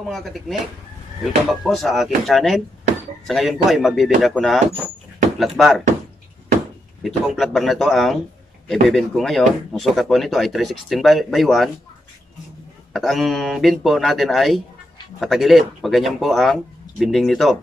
Hello mga katiknik, welcome back po sa aking channel. Sa ngayon po ay magbibigay ako ng flat bar. Ito pong flat bar na to ang ibibend ko ngayon. Ang sukat po nito ay 316 by 1. At ang bend po natin ay patagilid. Pag ganyan po ang bending nito.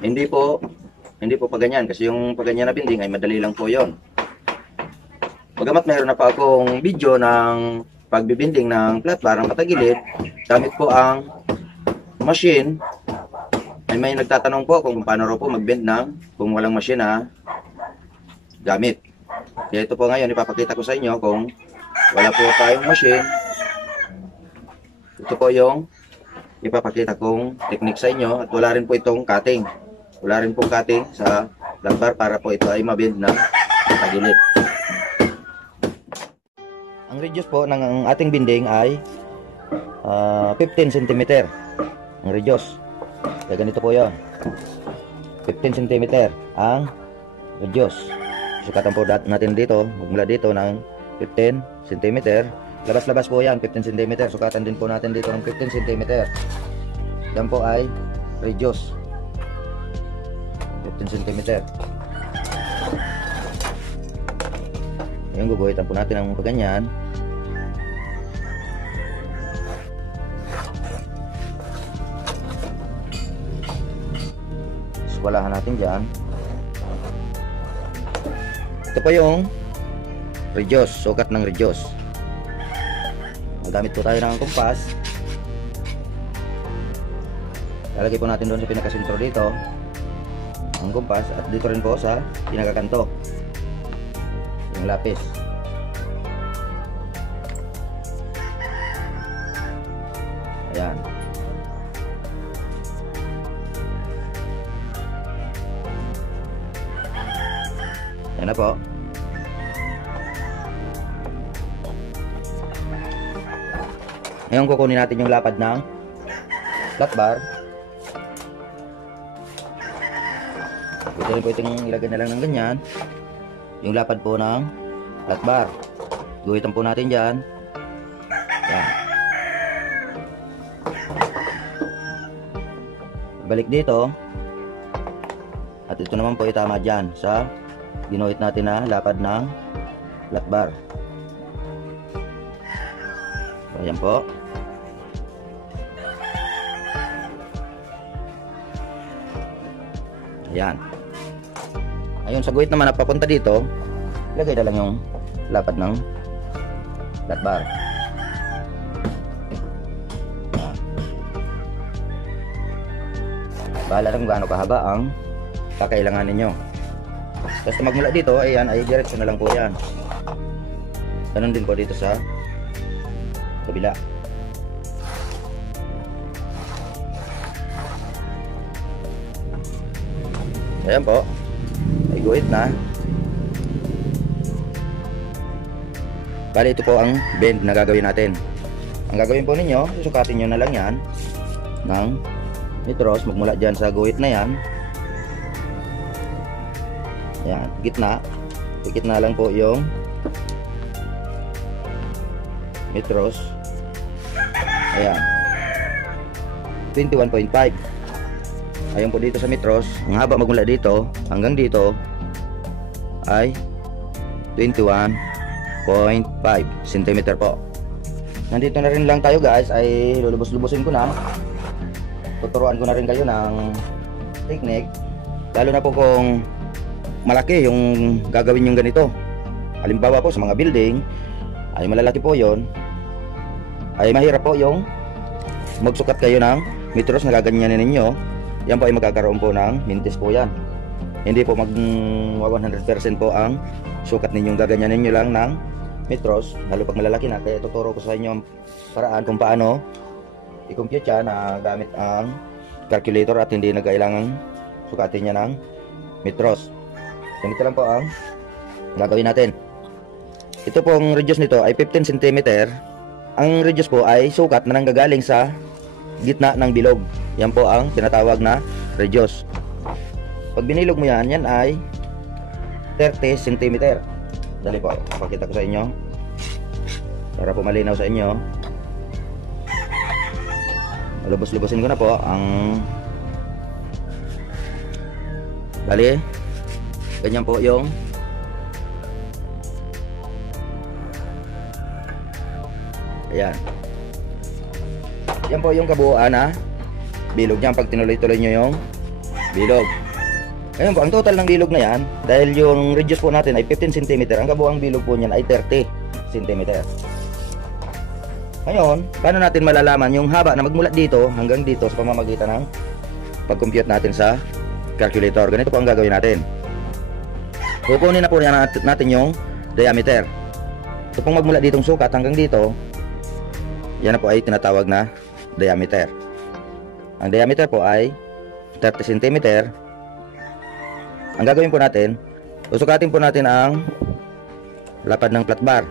Hindi po pag ganyan, kasi yung pag ganyan na bending ay madali lang po yon. Bagamat mayroon na pa akong video ng pagbibinding ng flat bar ang patagilid, gamit po ang machine. Ay may nagtatanong po kung paano raw po magbend ng kung walang machine na gamit. Kaya ito po ngayon ipapakita ko sa inyo kung wala po tayong machine. Ito po yung ipapakita kong technique sa inyo, at wala rin po itong cutting. Wala rin pong cutting sa flat bar para po ito ay mabend ng patagilid. Ang radius po ng ating binding ay 15 cm. Ang radius. Kaya ganito po yun. 15 cm ang radius. Sukatan po natin dito. Magmula dito ng 15 cm. Labas-labas po yan. 15 cm. Sukatan din po natin dito ng 15 cm. Yan po ay radius. 15 cm. Ngayon guguhitan po natin ang ganyan. Walahan natin dyan. Ito po yung radius, sukat ng radius. Magamit po tayo ng kumpas. Lalagay po natin doon sa pinakasentro dito ang kumpas, at dito rin po sa pinakakanto yung lapis. Ayan. Yan na po. Ngayon kukunin natin yung lapad ng flat bar. Ito rin po itong ilagay na lang ng ganyan. Yung lapad po ng flat bar. Guhitan po natin dyan. Yan. Balik dito. At ito naman po itama dyan sa ginuhit natin na lapad ng flat bar. So, ayan po. Ayan. Ayun, sa guhit naman na papunta dito, ilagay na lang yung lapad ng flat bar. Ayan. Bahala lang gaano kahaba ang kakailanganin nyo. Basta magmula dito, ayan, ay diretso na lang po yan. Ganun din po dito sa kabila. Ayan po, ay guhit na. Bali, ito po ang bend na gagawin natin. Ang gagawin po ninyo, susukatin nyo na lang yan ng metros. Magmula dyan sa guhit na yan. Ayan, gitna. Gitna lang po yung metros. Ayan, 21.5. Ayan po dito sa metros. Ang haba magmula dito hanggang dito ay 21.5 cm po. Nandito na rin lang tayo guys, ay lulubos-lubusin ko na. Tuturuan ko na rin kayo ng technique. Lalo na po kung malaki yung gagawin yung ganito. Halimbawa po sa mga building ay malalaki po yon, ay mahirap po yung magsukat kayo ng metros na gaganyanin ninyo. Yan po ay magkakaroon po ng mintis po yan. Hindi po mag 100% po ang sukat ninyong gaganyanin nyo lang ng metros, lalo pag malalaki na. Kaya tuturo ko sa inyo ang paraan kung paano i-compute yan na gamit ang calculator at hindi na kailangan sukatin niya ng metros. Ganito lang po ang gagawin natin. Ito pong radius nito ay 15 cm. Ang radius po ay sukat na nanggagaling sa gitna ng bilog. Yan po ang tinatawag na radius. Pag binilog mo yan, yan ay 30 cm. Dali po, pakita ko sa inyo para po malinaw sa inyo. lubos-lubosin ko na po ang bali ganyan po yung ayan, yan po yung kabuuan na bilog niyan pag tinuloy-tuloy nyo yung bilog. Ngayon po, ang total ng bilog na yan, dahil yung radius po natin ay 15 cm, ang kabuuang bilog po niyan ay 30 cm. Ngayon, paano natin malalaman yung haba na magmula dito hanggang dito sa pamamagitan ng pag-compute natin sa calculator? Ganito po ang gagawin natin. Kukunin na po natin yung diameter. So kung magmula ditong sukat hanggang dito, yan na po ay tinatawag na diameter. Ang diameter po ay 30 cm. Ang gagawin po natin, susukatin po natin ang lapad ng flat bar.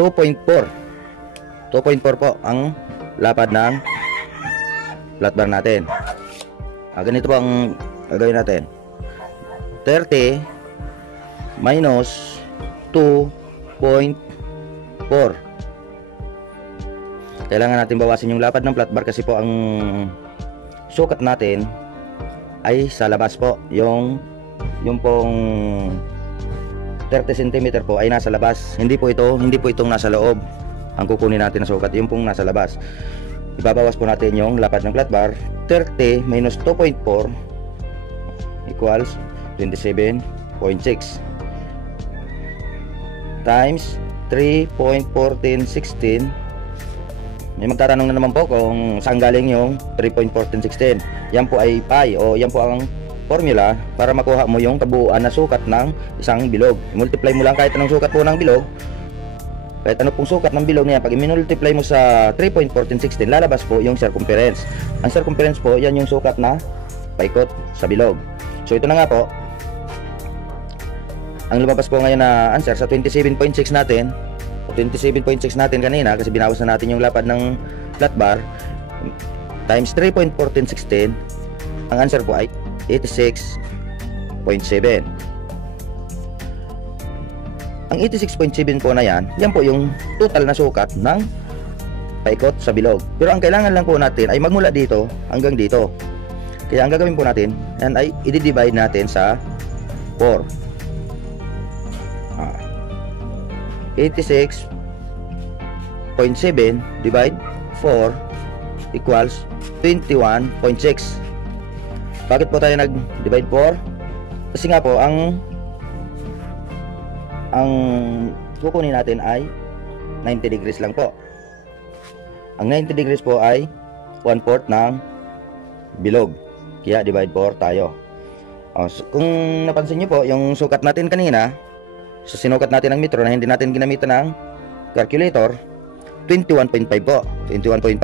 2.4 po ang lapad ng flat bar natin. Ganito po ang gagawin natin. 30 minus 2.4. Kailangan natin bawasin yung lapad ng flat bar kasi po ang sukat natin ay sa labas po. Yung pong 30 cm po ay nasa labas. Hindi po itong nasa loob. Ang kukunin natin na sukat, yung pong nasa labas. Ibabawas po natin yung lapad ng flat bar. 30 minus 2.4 equals 27.6 times 3.1416. May magtatanong na naman po kung saan galing yung 3.1416. Yan po ay pi, o yan po ang formula para makuha mo yung kabuuan na sukat ng isang bilog. I-multiply mo lang kahit anong sukat po ng bilog. Kahit ano pong sukat ng bilog niya, pag i-multiply mo sa 3.1416, lalabas po yung circumference. Ang circumference po, yan yung sukat na paikot sa bilog. So ito na nga po. Ang lumabas po ngayon na answer sa 27.6 natin, 27.6 natin kanina kasi binawas na natin yung lapad ng flat bar times 3.1416, ang answer po ay 86.7. Ang 86.7 po na yan po yung total na sukat ng paikot sa bilog. Pero ang kailangan lang po natin ay magmula dito hanggang dito. Kaya ang gagawin po natin, yan ay i-divide natin sa 4. 86.7 divide 4 equals 21.6. Bakit po tayo nag-divide 4? Kasi nga po ang kukunin natin ay 90 degrees lang po. Ang 90 degrees po ay 1/4 ng bilog. Kaya divide 4 tayo. So, kung napansin nyo po, yung sukat natin kanina, sa sinukat natin ng metro na hindi natin ginamitan ng calculator, 21.5 po. 21.5.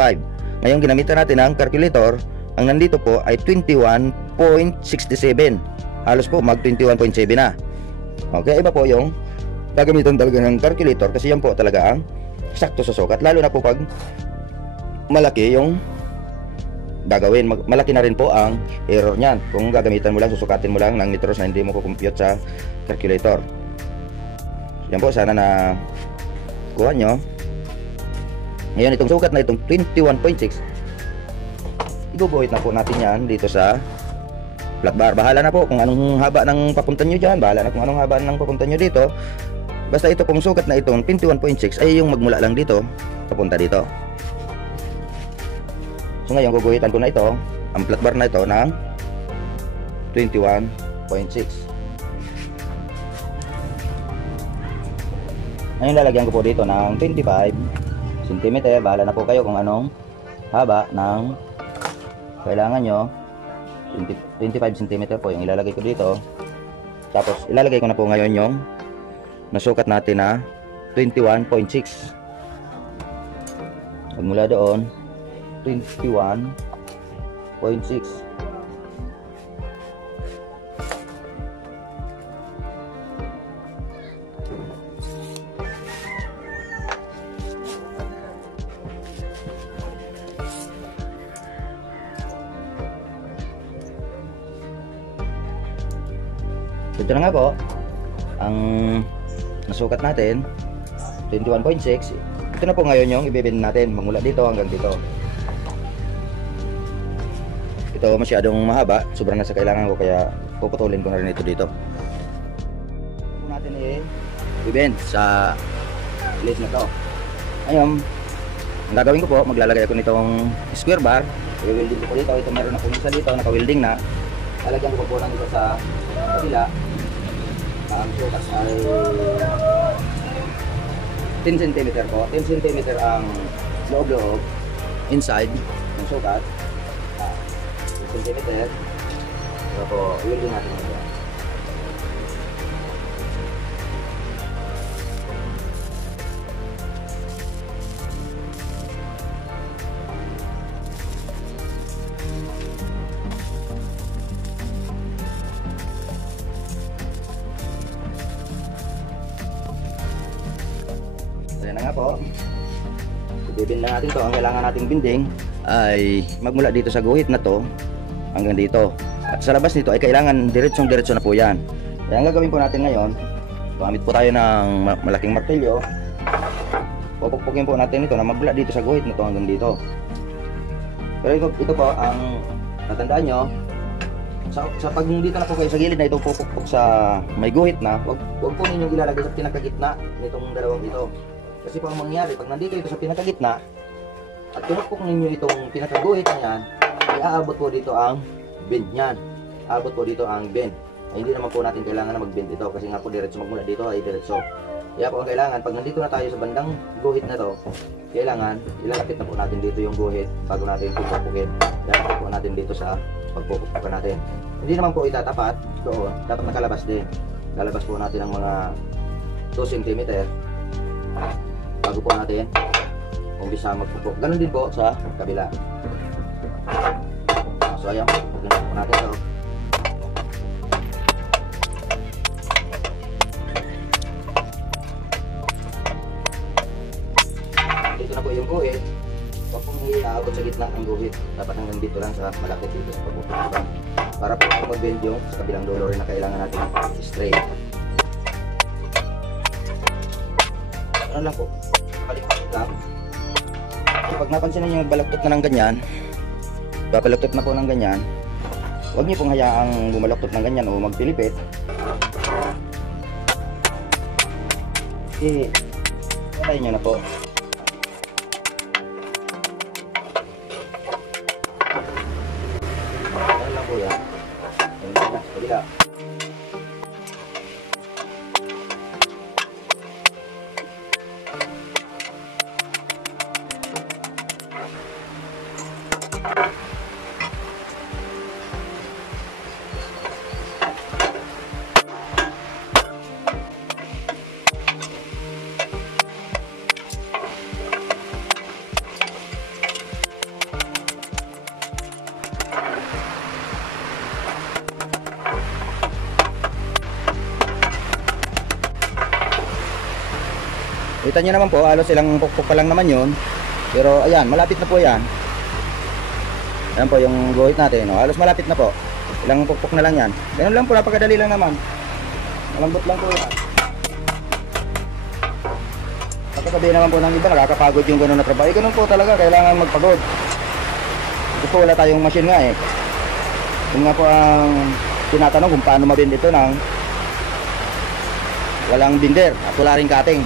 Ngayon ginamitan natin ng calculator, ang nandito po ay 21.67. Halos po mag 21.7 na. Okay, iba po yung gagamitan talaga ng calculator kasi yan po talaga ang sakto sa sukat. Lalo na po pag malaki yung gagawin, malaki na rin po ang error niyan kung gagamitan mo lang, susukatin mo lang ng metros na hindi mo kukumpute sa calculator. Yan po, sana na kuha nyo. Ngayon itong sukat na itong 21.6, ibubuhit na po natin yan dito sa flat bar. Bahala na po kung anong haba ng papunta nyo dyan, bahala na kung anong haba ng papunta nyo dito. Basta ito pong sukat na itong 21.6 ay yung magmula lang dito papunta dito. So ngayon guguhitan ko na ito, ang flat bar na ito ng 21.6. Ngayon lalagyan ko po dito ng 25 cm. Bahala na po kayo kung anong haba ng kailangan nyo. 25 cm po yung ilalagay ko dito. Tapos ilalagay ko na po ngayon yung nasukat natin na 21.6. Magmula doon 21.6. Ito na nga po ang nasukat natin, 21.6. Ito na po ngayon yung ibibend natin, magmula dito hanggang dito. Ito masyadong mahaba, sobrang na sa kailangan ko, kaya puputulin ko na rin ito dito. Ito natin i-bend sa place na to. Ngayon, ang gagawin ko po, maglalagay ako nitong square bar. I-welding ko po dito. Ito meron akong isa dito, naka-welding na. Lalagyan ko po lang dito sa kabila. Ang sukat ay 10 cm po. 10 cm ang loob-loob inside ng sukat. 10 cm. So po, i-welding natin ito. Ayan na nga po. Ibibin na natin to. Ang kailangan nating binding ay magmula dito sa guhit na to hanggang dito. At sa labas nito ay kailangan diretsong-diretso na po yan. Kaya ang gagawin po natin ngayon, gamit po tayo ng malaking martilyo. Pupukpukin po natin ito na magmula dito sa guhit na to hanggang dito. Pero ito po ang tatandaan nyo. Sa pag dito na po kayo sa gilid na ito pupukpuk sa may guhit na, wag po ninyong ilalagay sa pinakagitna nitong dalawang ito. Kasi po ang mangyayari, pag nandito ito sa pinakagitna at pinukpok ninyo itong pinakaguhit na yan, ay aabot po dito ang bend niyan. Aabot po dito ang bend. Ay hindi naman po natin kailangan na mag-bend ito kasi nga po diretso magmula dito ay diretso. Kaya po ang kailangan, pag nandito na tayo sa bandang guhit na to, kailangan ilalapit na po natin dito yung guhit bago natin pupukpukin. Ilalapit po natin dito sa pagpupukpukan natin. Hindi naman po itatapat doon, dapat nakalabas din. Lalabas po natin ang mga 2 cm bago po natin umpisa magpupuk. Ganun din po sa kabila. So ayan, ganun po natin ito. Dito na po yung guhit. Huwag pong iaabot sa gitna ng guhit. Dapat hanggang dito lang sa malapit dito sa pagpupukan. Para po mag-bend yung sa kabilang dulo rin na kailangan natin straight. Ano lang po, balik-balik lang. So, pag napansin ninyo magbalaktot na ng ganyan, babalaktot na po ng ganyan, huwag niyo pong hayaang bumalaktot ng ganyan o magpilipit. Patayin nyo na po. Ano lang po yan. Ano lang sa kabila. Kita nyo naman po, halos ilang pukpuk pa lang naman yun. Pero ayan, malapit na po yan. Ayan po yung guhit natin, no? Halos malapit na po. Ilang pukpuk na lang yan. Ganun lang po, napakadali lang naman. Malambot lang po yan. Pagkasabihin naman po ng iba, nakakapagod yung ganun na trabaho. Ganun po talaga, kailangan magpagod. Ito po, wala tayong machine nga eh. Yun nga po ang tinatanong kung paano mabind ito ng walang binder at wala ring cutting.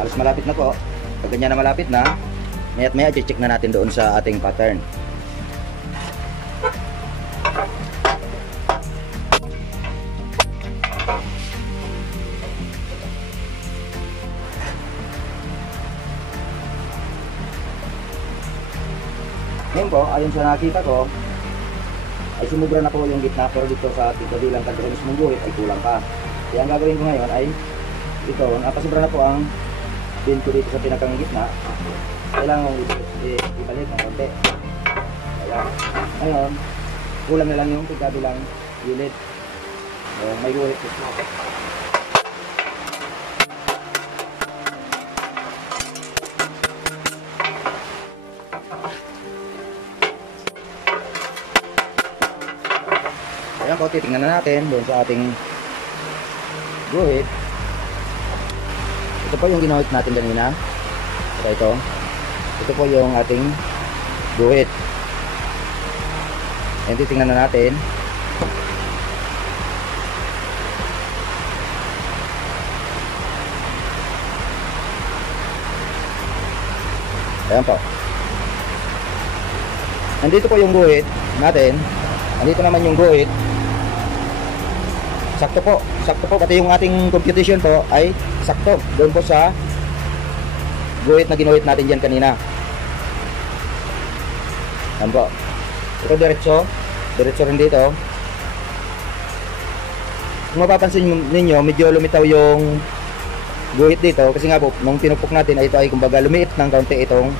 Halos malapit na po. Pag ganyan na malapit na, maya't maya check na natin doon sa ating pattern. Ngayon po, ayon sa nakita ko, ay sumubra na po yung gitna, pero dito sa kabilang kadrones mong guhit ay kulang pa. Kaya ang gagawin ko ngayon ay ito, napasubra na po ang din ko dito sa pinakang gitna. Kailangan mong ibalik ng konti. Kaya ngayon, kulang na lang yung kabilang gilid. Yung may guhit natin. Ayan po, titingnan na natin doon sa ating guhit. Ito po yung ginawit natin kanina. Ito. Ito po yung ating guhit. Ayan, titingnan na natin. Ayan po. Nandito po yung guhit natin. Nandito naman yung guhit. Sakto po. Sakto po. Pati yung ating computation po ay sakto. Doon po sa guhit na ginuhit natin dyan kanina. Ayan po. Ito diretso. Diretso rin dito. Kung mapapansin ninyo, medyo lumitaw yung guhit dito kasi nga po nung pinupok natin ay ito ay kumbaga lumiit ng kaunti itong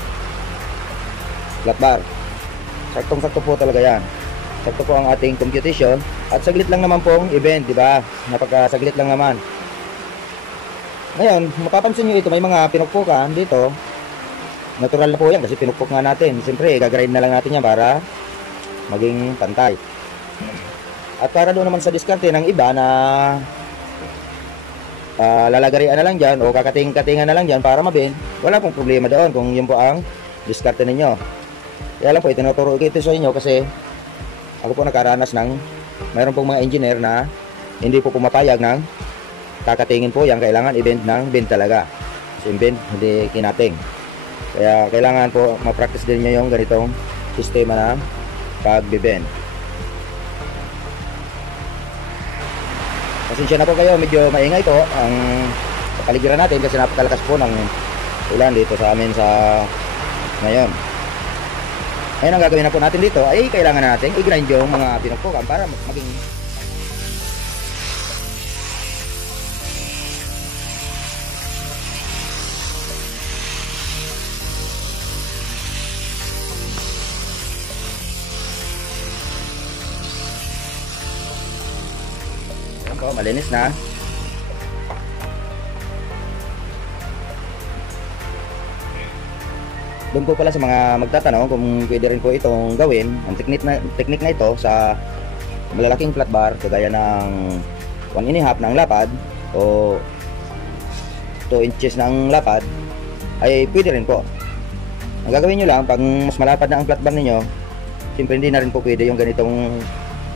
flat bar. Saktong-sakto po talaga yan. Sakto po ang ating computation at saglit lang naman pong event, di ba? Napaka-saglit lang naman. Ngayon, mapapansin niyo ito may mga pinupkukan dito. Natural na po yan kasi pinupok nga natin. Siyempre, gagrind na lang natin yan para maging pantay. At para doon naman sa diskarte ng iba na lalagarian na lang dyan o kakating-katingan na lang dyan para mabin, wala pong problema doon kung yun po ang diskarte ninyo. Kaya lang po, itinuturo ko ito sa inyo kasi ako po nakaranas ng mayroon pong mga engineer na hindi po pumapayag ng kakatingin po yan. Kailangan i-bend ng bend talaga. So bend, hindi kinating. Kaya kailangan po ma-practice din nyo yung ganitong sistema na pag-bend. Pasensya na po kayo, medyo maingay po ang kapaligiran natin kasi napakalakas po ng ulan dito sa amin sa ngayon. Ngayon ang gagawin na po natin dito ay kailangan na natin i-grind yung mga pinupkukan para maging po, malinis na. Doon po pala sa mga magtatanong kung pwede rin po itong gawin, ang technique na ito sa malalaking flat bar kagaya ng 1.5 ng lapad o 2 inches ng lapad ay pwede rin po. Ang gagawin nyo lang, pag mas malapad na ang flat bar ninyo, siyempre hindi na rin po pwede yung ganitong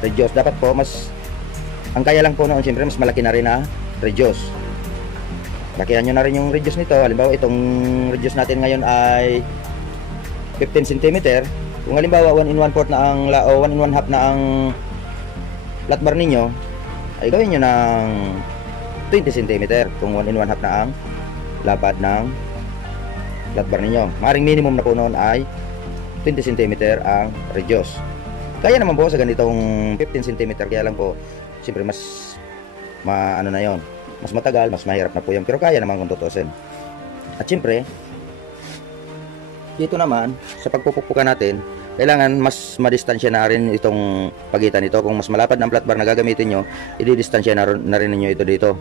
reduce. Dapat po ang kaya lang po noon, siyempre mas malaki na rin na reduce. Lakihan nyo na rin yung reduce nito. Halimbawa itong reduce natin ngayon ay 15 cm. Kung halimbawa 1 in 1/4 na ang o 1 in 1/2 na ang flat bar ninyo, ay gawin nyo ng 20 cm kung 1 in 1/2 na ang lapad ng flat bar ninyo. Maring minimum na po noon ay 20 cm ang reduce. Kaya naman po sa ganitong 15 cm, kaya lang po siyempre mas ano na yon, mas matagal, mas mahirap na po yan, pero kaya naman kung tutusin. At siyempre dito naman sa pagpupukpukan natin, kailangan mas madistansya na rin itong pagitan nito. Kung mas malapad ng flat bar na gagamitin nyo, i-distansya na rin ninyo ito dito.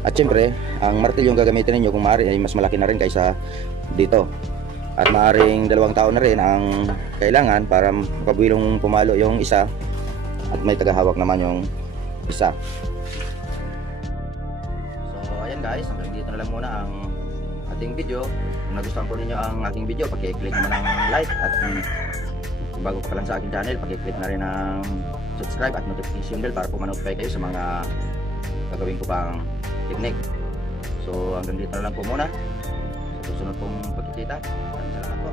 At siyempre ang martilyo yung gagamitin ninyo kung maaari ay mas malaki na rin kaysa dito. At maaring 2 tao na rin ang kailangan para makabilong pumalo yung isa at may tagahawak naman yung isa. So ayan guys, hanggang dito na lang muna ang ating video. Kung nagustuhan po ninyo ang aking video, paki-click naman ng like, at kung bago pa lang sa aking channel, paki-click na rin ng subscribe at notification bell para po ma-notify kayo sa mga gagawin ko pang technique. So hanggang dito na lang po muna. Sa susunod pong pagkikita, salamat po.